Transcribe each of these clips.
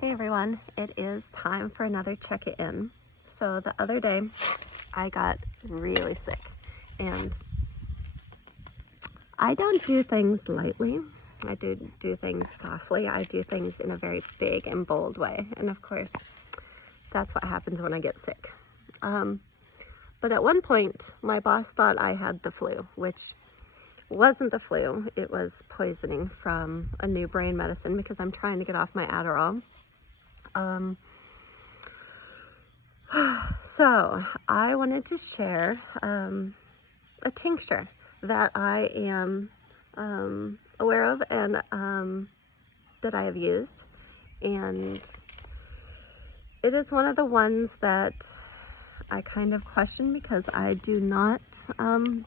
Hey everyone, it is time for another check-in. So the other day I got really sick and I don't do things lightly. I do things softly. I do things in a very big and bold way. And of course, that's what happens when I get sick. But at one point, my boss thought I had the flu, which wasn't the flu. It was poisoning from a new brain medicine because I'm trying to get off my Adderall. So I wanted to share a tincture that I am aware of and that I have used, and it is one of the ones that I kind of question because I do not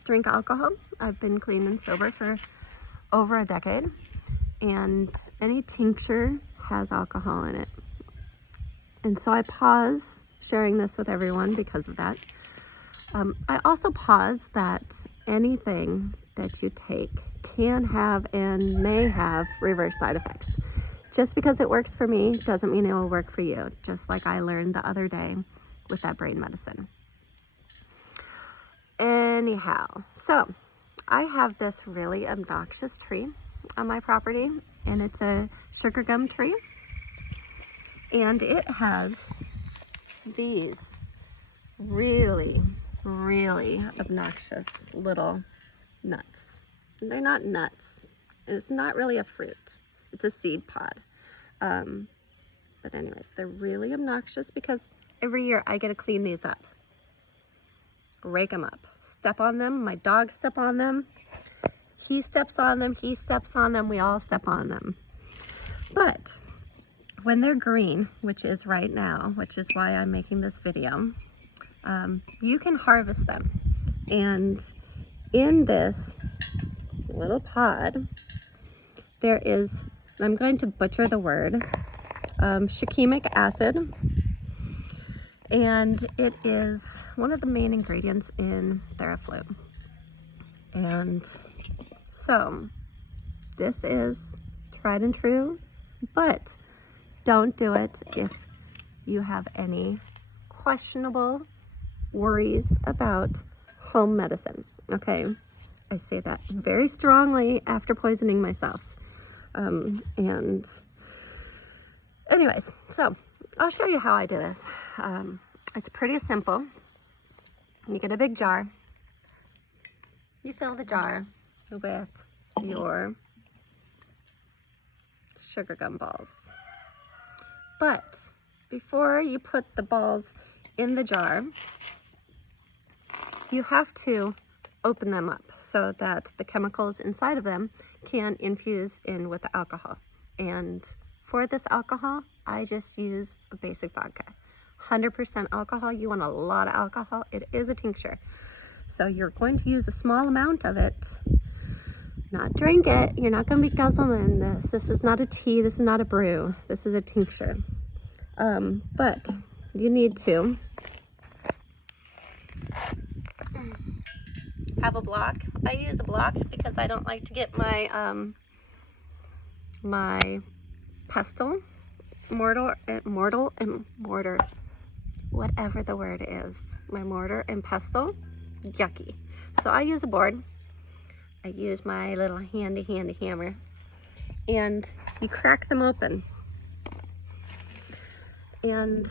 drink alcohol. I've been clean and sober for over a decade, and any tincture has alcohol in it. And so I pause sharing this with everyone because of that. I also pause that anything that you take can have and may have reverse side effects. Just because it works for me doesn't mean it will work for you, just like I learned the other day with that brain medicine. Anyhow, so I have this really obnoxious tree on my property, and it's a sugar gum tree, and it has these really obnoxious little nuts. They're not nuts. It's not really a fruit. It's a seed pod. But anyways, they're really obnoxious because every year I get to clean these up. Rake them up. Step on them. My dogs step on them. He steps on them. He steps on them. We all step on them. But when they're green, which is right now, which is why I'm making this video, you can harvest them. And in this little pod, there is, I'm going to butcher the word, Shikimic Acid. And it is one of the main ingredients in Tamiflu. And so this is tried and true, but don't do it if you have any questionable worries about home medicine. Okay, I say that very strongly after poisoning myself. And anyways, so I'll show you how I do this. It's pretty simple. You get a big jar. You fill the jar with your sugar gum balls. But before you put the balls in the jar, you have to open them up so that the chemicals inside of them can infuse in with the alcohol. And for this alcohol, I just used a basic vodka. 100% alcohol. You want a lot of alcohol. It is a tincture. So you're going to use a small amount of it. Not drink it. You're not going to be guzzling this. This is not a tea. This is not a brew. This is a tincture. But you need to have a block. I use a block because I don't like to get my my pestle, mortar, whatever the word is, my mortar and pestle, yucky. So I use a board. I use my little handy hammer, and you crack them open. And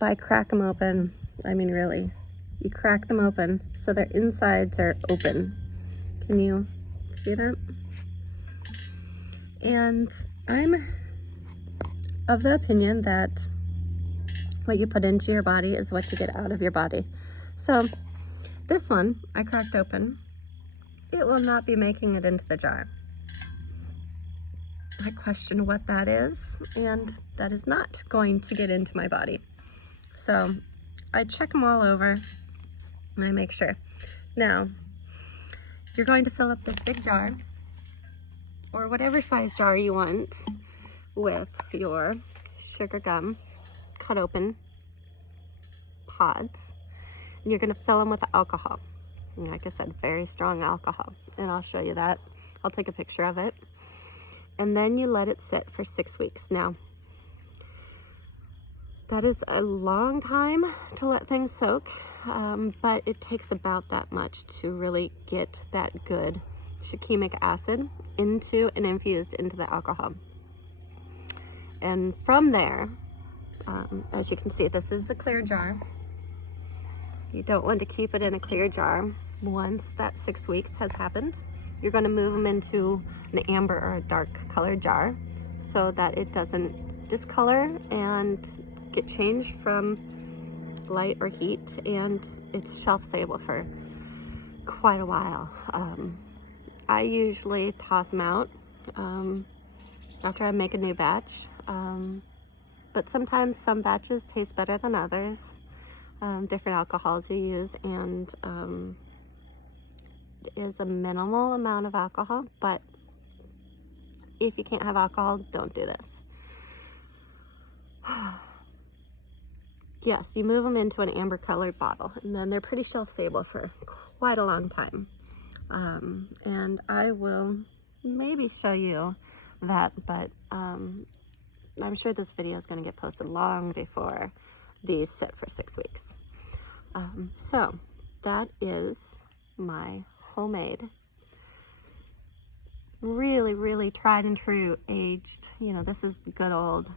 by crack them open, I mean really, you crack them open so their insides are open. Can you see that? And I'm of the opinion that what you put into your body is what you get out of your body. So this one I cracked open. It will not be making it into the jar. I question what that is, and that is not going to get into my body. So I check them all over and I make sure. Now, you're going to fill up this big jar, or whatever size jar you want, with your sugar gum cut open pods. And you're going to fill them with alcohol. And like I said, very strong alcohol. And I'll show you that. I'll take a picture of it. and then you let it sit for 6 weeks. Now, that is a long time to let things soak, but it takes about that much to really get that good shikimic acid into and infused into the alcohol. And from there, as you can see, this is a clear jar. You don't want to keep it in a clear jar. Once that 6 weeks has happened, you're going to move them into an amber or a dark colored jar so that it doesn't discolor and get changed from light or heat, and it's shelf stable for quite a while. I usually toss them out after I make a new batch, but sometimes some batches taste better than others, different alcohols you use, and it is a minimal amount of alcohol, but if you can't have alcohol, don't do this. Yes, you move them into an amber colored bottle, and then they're pretty shelf stable for quite a long time. And I will maybe show you that, but I'm sure this video is going to get posted long before these sit for 6 weeks. So that is my homemade, really tried and true aged, this is the good old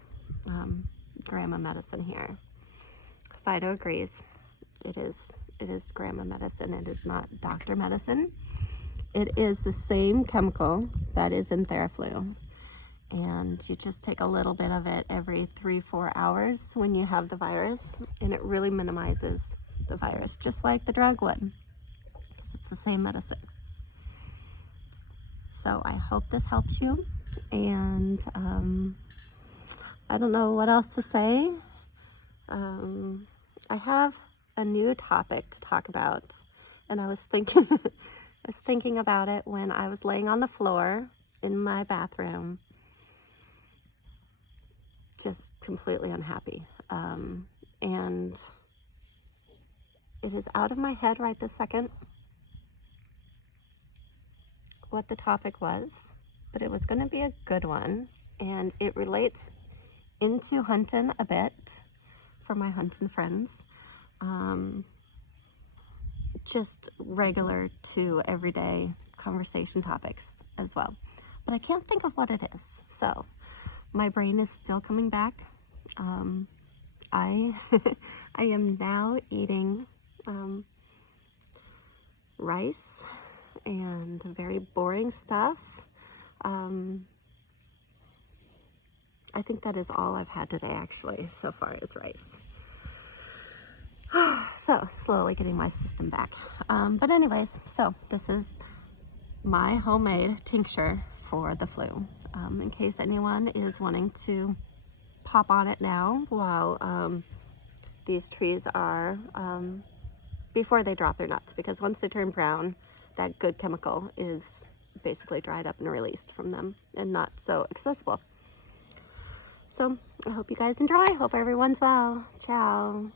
grandma medicine here. Fido agrees. It is grandma medicine. It is not doctor medicine. It is the same chemical that is in Tamiflu, and you just take a little bit of it every 3-4 hours when you have the virus, and it really minimizes the virus, just like the drug would, because it's the same medicine. So I hope this helps you, and I don't know what else to say. I have a new topic to talk about, and I was thinking about it when I was laying on the floor in my bathroom, just completely unhappy. And it is out of my head right this second what the topic was, but it was going to be a good one, and it relates into hunting a bit for my hunting friends. Just regular to everyday conversation topics as well, but I can't think of what it is, so my brain is still coming back. I am now eating rice and very boring stuff. I think that is all I've had today, actually, so far, is rice. So slowly getting my system back. But anyways, so this is my homemade tincture for the flu, in case anyone is wanting to pop on it now while these trees are, before they drop their nuts, because once they turn brown, that good chemical is basically dried up and released from them and not so accessible. So I hope you guys enjoy. Hope everyone's well. Ciao.